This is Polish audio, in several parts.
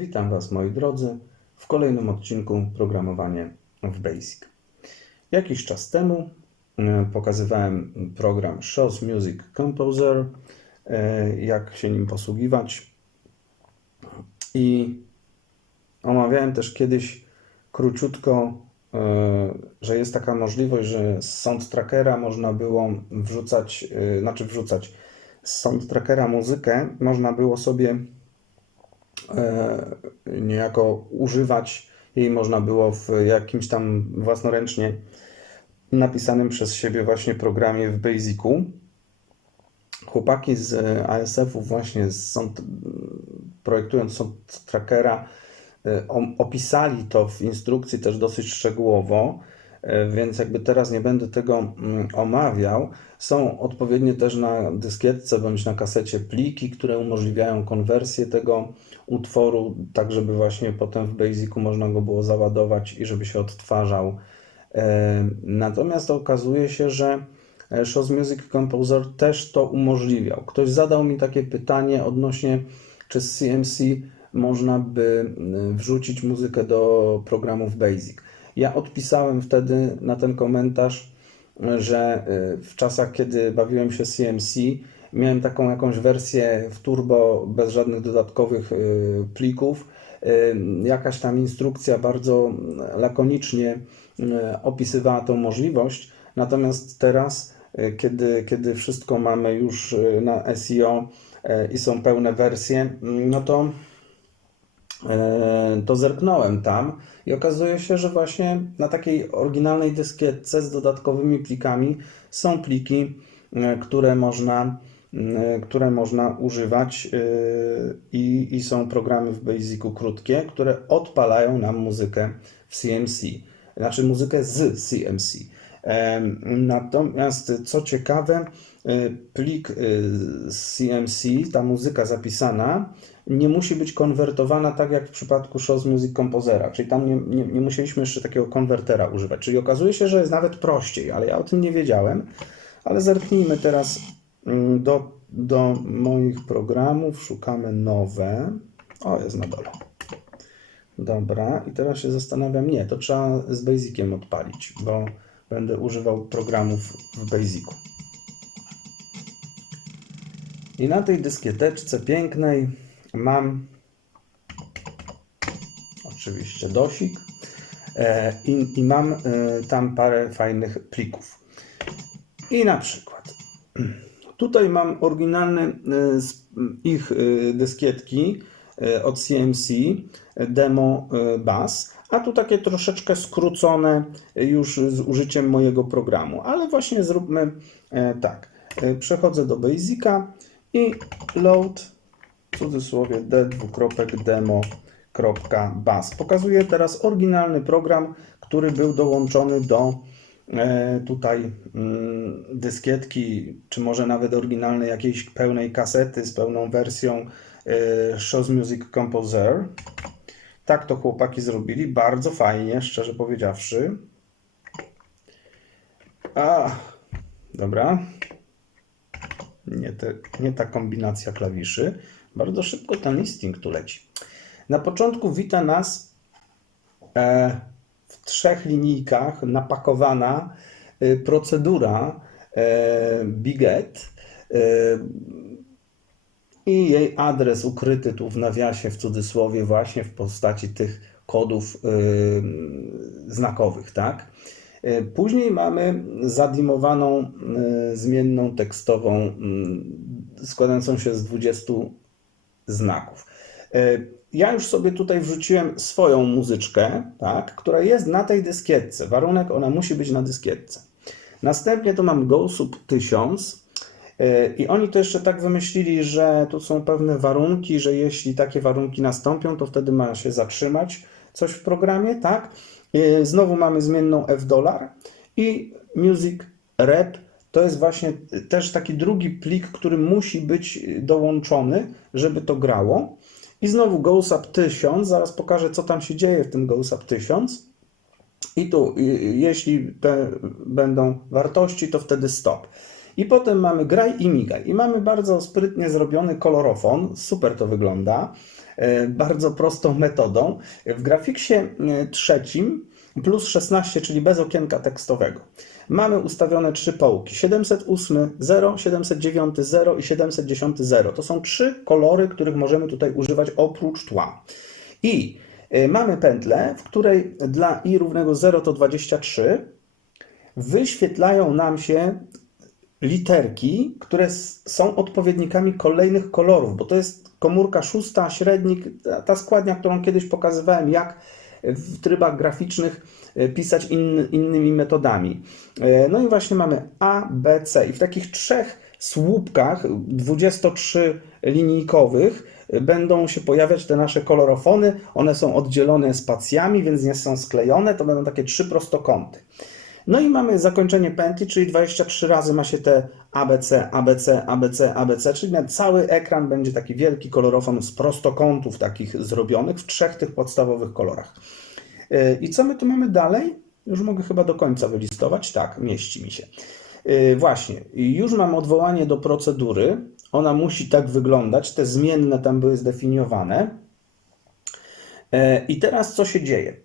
Witam Was moi drodzy w kolejnym odcinku Programowanie w Basic. Jakiś czas temu e, pokazywałem program Shows Music Composer, e, jak się nim posługiwać i omawiałem też kiedyś króciutko, e, że jest taka możliwość, że z soundtrackera można było wrzucać, znaczy wrzucać z soundtrackera muzykę, można było sobie niejako używać jej można było w jakimś tam własnoręcznie napisanym przez siebie właśnie programie w Basicu. Chłopaki z ASF-u właśnie sound, projektując soundtrackera e, om- opisali to w instrukcji też dosyć szczegółowo, e, więc jakby teraz nie będę tego mm, omawiał. Są odpowiednie też na dyskietce bądź na kasecie pliki, które umożliwiają konwersję tego utworu, tak żeby właśnie potem w Basicu można go było załadować i żeby się odtwarzał. E, Natomiast okazuje się, że e, Shows Music Composer też to umożliwiał. Ktoś zadał mi takie pytanie odnośnie, czy z CMC można by mm, wrzucić muzykę do programów Basic. Ja odpisałem wtedy na ten komentarz, że y, w czasach, kiedy bawiłem się CMC, miałem taką jakąś wersję w turbo bez żadnych dodatkowych y, plików. Y, Jakaś tam instrukcja bardzo lakonicznie opisywała tą możliwość. Natomiast teraz, kiedy, kiedy wszystko mamy już na SEO i są pełne wersje, no to to zerknąłem tam i okazuje się, że właśnie na takiej oryginalnej dyskietce z dodatkowymi plikami są pliki, e, które można, e, które można używać e, i, i są programy w Basicu krótkie, które odpalają nam muzykę w CMC, znaczy muzykę z CMC. Natomiast co ciekawe, e, plik CMC, ta muzyka zapisana, nie musi być konwertowana tak jak w przypadku Shows Music Composera, czyli tam nie, nie, nie musieliśmy jeszcze takiego konwertera używać. Czyli okazuje się, że jest nawet prościej, ale ja o tym nie wiedziałem. Ale zerknijmy teraz mm, do, do moich programów, szukamy nowe. O, jest na dole. Dobra, i teraz się zastanawiam, nie, to trzeba z Basiciem odpalić, bo będę używał programów w Basicu. I na tej dyskieteczce pięknej mam oczywiście dosik e, i, i mam e, tam parę fajnych plików. I na przykład tutaj mam oryginalne e, ich dyskietki od CMC e, demo e, bass, a tu takie troszeczkę skrócone e, już z użyciem mojego programu, ale właśnie zróbmy e, tak. E, Przechodzę do Basica i load w cudzysłowie d.demo.bas. Pokazuję teraz oryginalny program, który był dołączony do e, tutaj mm, dyskietki, czy może nawet oryginalnej jakiejś pełnej kasety z pełną wersją e, Shows Music Composer. Tak to chłopaki zrobili, bardzo fajnie, szczerze powiedziawszy. A, dobra. Nie, te, nie ta kombinacja klawiszy. Bardzo szybko ten listing tu leci. Na początku wita nas e, w trzech linijkach napakowana e, procedura e, Biget e, i jej adres ukryty tu w nawiasie, w cudzysłowie, właśnie w postaci tych kodów e, znakowych, tak? E, Później mamy zadimowaną e, zmienną tekstową mm, składającą się z 20 znaków. E, Ja już sobie tutaj wrzuciłem swoją muzyczkę, tak, która jest na tej dyskietce. Warunek, ona musi być na dyskietce. Następnie tu mam GoSub 1000 e, i oni to jeszcze tak wymyślili, że tu są pewne warunki, że jeśli takie warunki nastąpią, to wtedy ma się zatrzymać coś w programie, tak? E, Znowu mamy zmienną F dolar i music rep to jest właśnie też taki drugi plik, który musi być dołączony, żeby to grało. I znowu GoSub 1000, zaraz pokażę, co tam się dzieje w tym GoSub 1000. I tu, jeśli te będą wartości, to wtedy stop. I potem mamy graj i migaj. I mamy bardzo sprytnie zrobiony kolorofon, super to wygląda. e, bardzo prostą metodą. W grafiksie e, trzecim plus 16, czyli bez okienka tekstowego. Mamy ustawione trzy połki: 708 0, 709 0 i 710 0. To są trzy kolory, których możemy tutaj używać oprócz tła. I y, mamy pętlę, w której dla i równego 0 to 23 wyświetlają nam się literki, które są odpowiednikami kolejnych kolorów, bo to jest komórka szósta, średnik, ta, składnia, którą kiedyś pokazywałem, jak w trybach graficznych e, pisać in, innymi metodami. E, No i właśnie mamy A, B, C i w takich trzech słupkach 23-linijkowych będą się pojawiać te nasze kolorofony. One są oddzielone spacjami, więc nie są sklejone. To będą takie trzy prostokąty. No i mamy zakończenie pętli, czyli 23 razy ma się te ABC, ABC, ABC, ABC, czyli na cały ekran będzie taki wielki kolorofon z prostokątów takich zrobionych w trzech tych podstawowych kolorach. Yy, I co my tu mamy dalej? Już mogę chyba do końca wylistować. Tak, mieści mi się. Yy, Właśnie, już mam odwołanie do procedury. Ona musi tak wyglądać. Te zmienne tam były zdefiniowane. Yy, I teraz co się dzieje?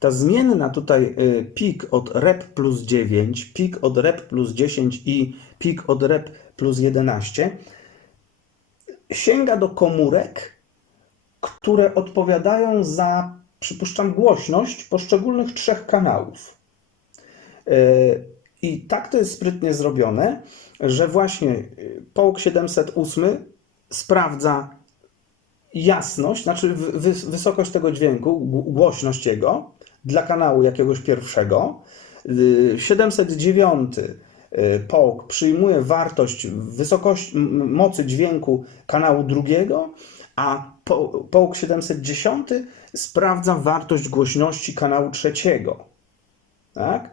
Ta zmienna tutaj y, pik od rep plus 9, pik od rep plus 10 i pik od rep plus 11 sięga do komórek, które odpowiadają za, przypuszczam, głośność poszczególnych trzech kanałów. Y, I tak to jest sprytnie zrobione, że właśnie y, połk 708 sprawdza jasność, znaczy wy- wy- wysokość tego dźwięku, głośność jego dla kanału jakiegoś pierwszego. Y, 709 y, połk przyjmuje wartość wysokości mocy dźwięku kanału drugiego, a po- połk 710 sprawdza wartość głośności kanału trzeciego. Tak?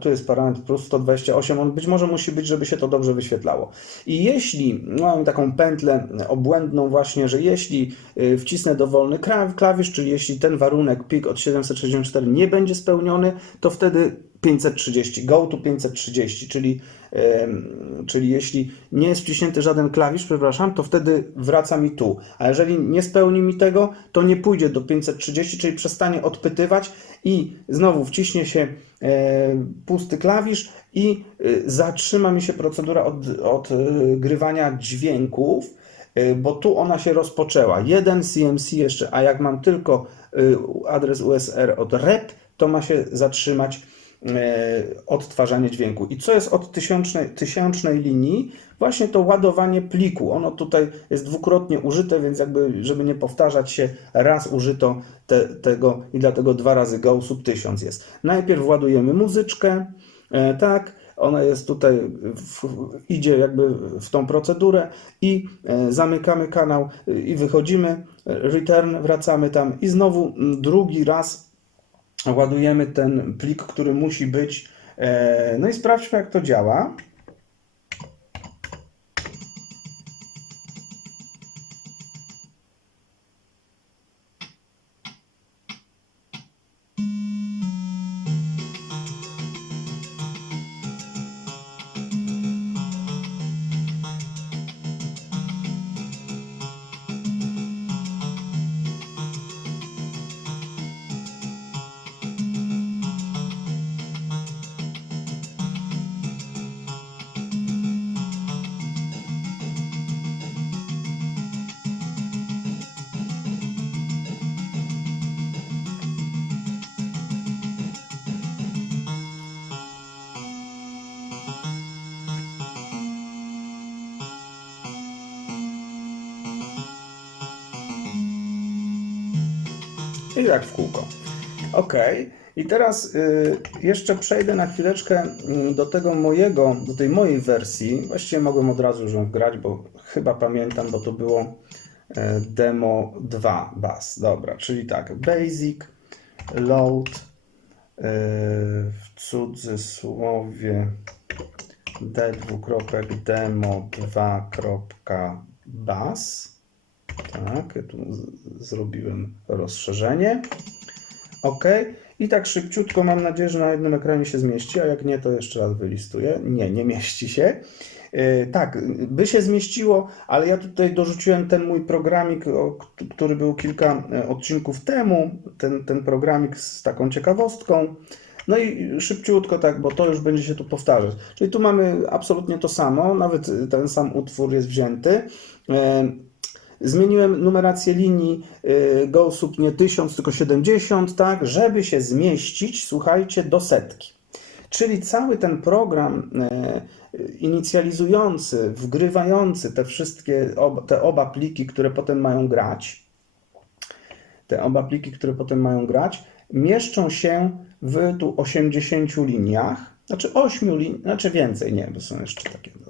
Tu jest parametr plus 128, on być może musi być, żeby się to dobrze wyświetlało. I jeśli, no, mam taką pętlę obłędną właśnie, że jeśli y, wcisnę dowolny klawisz, czyli jeśli ten warunek pik od 764 nie będzie spełniony, to wtedy 530, go to 530, czyli, czyli jeśli nie jest wciśnięty żaden klawisz, przepraszam, to wtedy wraca mi tu. A jeżeli nie spełni mi tego, to nie pójdzie do 530, czyli przestanie odpytywać i znowu wciśnie się e, pusty klawisz i e, zatrzyma mi się procedura od, odgrywania dźwięków, e, bo tu ona się rozpoczęła. Jeden CMC jeszcze, a jak mam tylko adres USR od rep, to ma się zatrzymać odtwarzanie dźwięku. I co jest od tysiącznej, tysiącznej linii? Właśnie to ładowanie pliku. Ono tutaj jest dwukrotnie użyte, więc jakby, żeby nie powtarzać się, raz użyto te, tego i dlatego dwa razy go sub 1000 jest. Najpierw ładujemy muzyczkę, e, tak, ona jest tutaj, w, idzie jakby w tą procedurę i e, zamykamy kanał e, i wychodzimy, e, return, wracamy tam i znowu drugi raz ładujemy ten plik, który musi być. e, No i sprawdźmy, jak to działa. I tak w kółko. Ok. I teraz y, jeszcze przejdę na chwileczkę mm, do tego mojego, do tej mojej wersji. Właściwie mogłem od razu już ją wgrać, bo chyba pamiętam, bo to było e, demo 2 bas. Dobra, czyli tak, basic, load, e, w cudzysłowie d dwukropek demo 2.bas. Tak, tu zrobiłem rozszerzenie. OK. I tak szybciutko mam nadzieję, że na jednym ekranie się zmieści, a jak nie, to jeszcze raz wylistuję. Nie, nie mieści się. E, Tak, by się zmieściło, ale ja tutaj dorzuciłem ten mój programik, który był kilka e, odcinków temu, ten, ten programik z taką ciekawostką. No i szybciutko tak, bo to już będzie się tu powtarzać. Czyli tu mamy absolutnie to samo, nawet ten sam utwór jest wzięty. Zmieniłem numerację linii y, GoSub nie 1000, tylko 70, tak, żeby się zmieścić, słuchajcie, do setki. Czyli cały ten program e, inicjalizujący, wgrywający te wszystkie, te oba pliki, które potem mają grać, te oba pliki, które potem mają grać, mieszczą się w tu 80 liniach, znaczy 8 linii, znaczy więcej, nie, bo są jeszcze takie dodatkowe.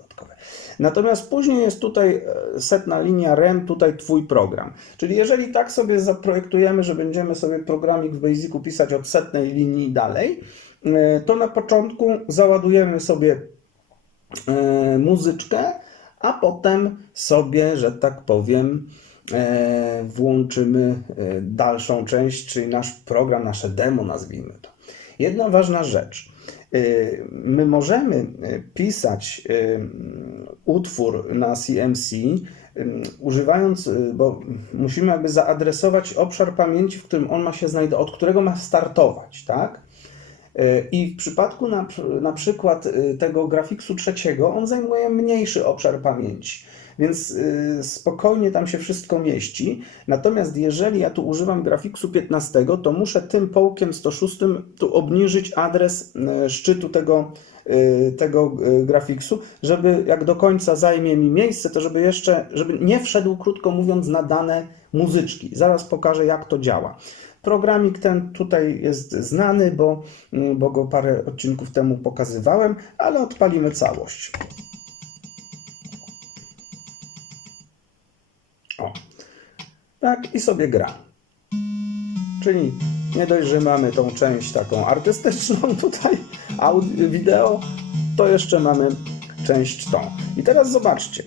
Natomiast później jest tutaj e, setna linia rem, tutaj Twój program. Czyli jeżeli tak sobie zaprojektujemy, że będziemy sobie programik w Basicu pisać od setnej linii dalej, e, to na początku załadujemy sobie e, muzyczkę, a potem sobie, że tak powiem, włączymy dalszą część, czyli nasz program, nasze demo, nazwijmy to. Jedna ważna rzecz. E, My możemy e, pisać e, utwór na CMC, używając, bo musimy jakby zaadresować obszar pamięci, w którym on ma się znajdować, od którego ma startować, tak? I w przypadku na, na przykład tego grafiksu trzeciego, on zajmuje mniejszy obszar pamięci, więc y, spokojnie tam się wszystko mieści. Natomiast jeżeli ja tu używam grafiksu 15, to muszę tym połkiem 106 tu obniżyć adres e, szczytu tego, y, tego y, grafiksu, żeby jak do końca zajmie mi miejsce, to żeby jeszcze, żeby nie wszedł, krótko mówiąc, na dane muzyczki. Zaraz pokażę, jak to działa. Programik ten tutaj jest znany, bo, bo go parę odcinków temu pokazywałem, ale odpalimy całość. O. Tak, i sobie gra. Czyli nie dość, że mamy tą część taką artystyczną tutaj, audio, wideo, to jeszcze mamy część tą. I teraz zobaczcie.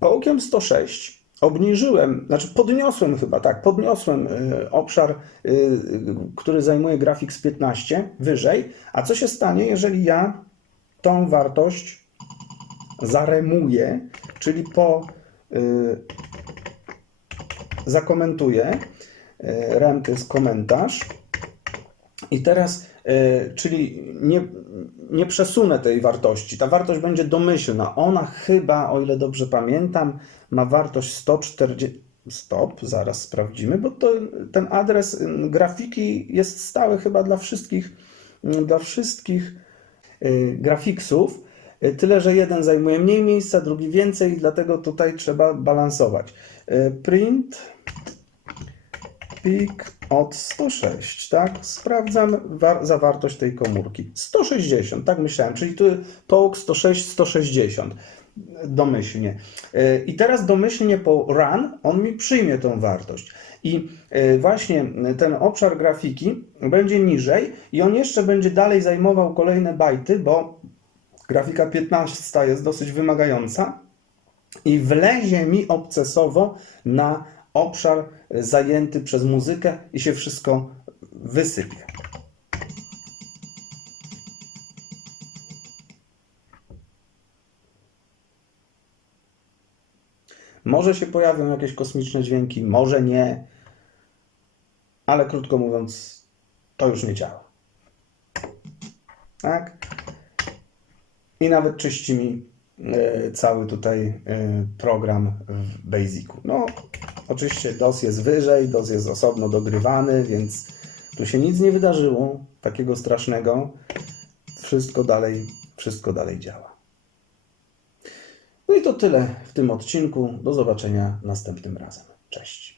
Połkiem 106 obniżyłem, znaczy podniosłem chyba, tak, podniosłem y, obszar, y, który zajmuje Graphics 15 wyżej. A co się stanie, jeżeli ja tą wartość zaremuję, czyli po zakomentuję. Y, Rem to jest komentarz. I teraz, y, czyli nie, nie przesunę tej wartości. Ta wartość będzie domyślna. Ona chyba, o ile dobrze pamiętam, ma wartość 140. Stop, zaraz sprawdzimy, bo to, ten adres y, grafiki jest stały chyba dla wszystkich, y, dla wszystkich y, grafiksów. Y, Tyle, że jeden zajmuje mniej miejsca, drugi więcej, dlatego tutaj trzeba balansować. Y, Print pik od 106, tak? Sprawdzam wa- zawartość tej komórki. 160, tak myślałem, czyli tu połk 106, 160 domyślnie. Y, I teraz domyślnie po run on mi przyjmie tą wartość. I właśnie ten obszar grafiki będzie niżej i on jeszcze będzie dalej zajmował kolejne bajty, bo grafika 15 jest dosyć wymagająca i wlezie mi obcesowo na obszar zajęty przez muzykę i się wszystko wysypie. Może się pojawią jakieś kosmiczne dźwięki, może nie, ale krótko mówiąc, to już nie działa. Tak? I nawet czyści mi e, cały tutaj e, program w Basicu. No, oczywiście DOS jest wyżej, DOS jest osobno dogrywany, więc tu się nic nie wydarzyło takiego strasznego. Wszystko dalej, wszystko dalej działa. No i to tyle w tym odcinku. Do zobaczenia następnym razem. Cześć.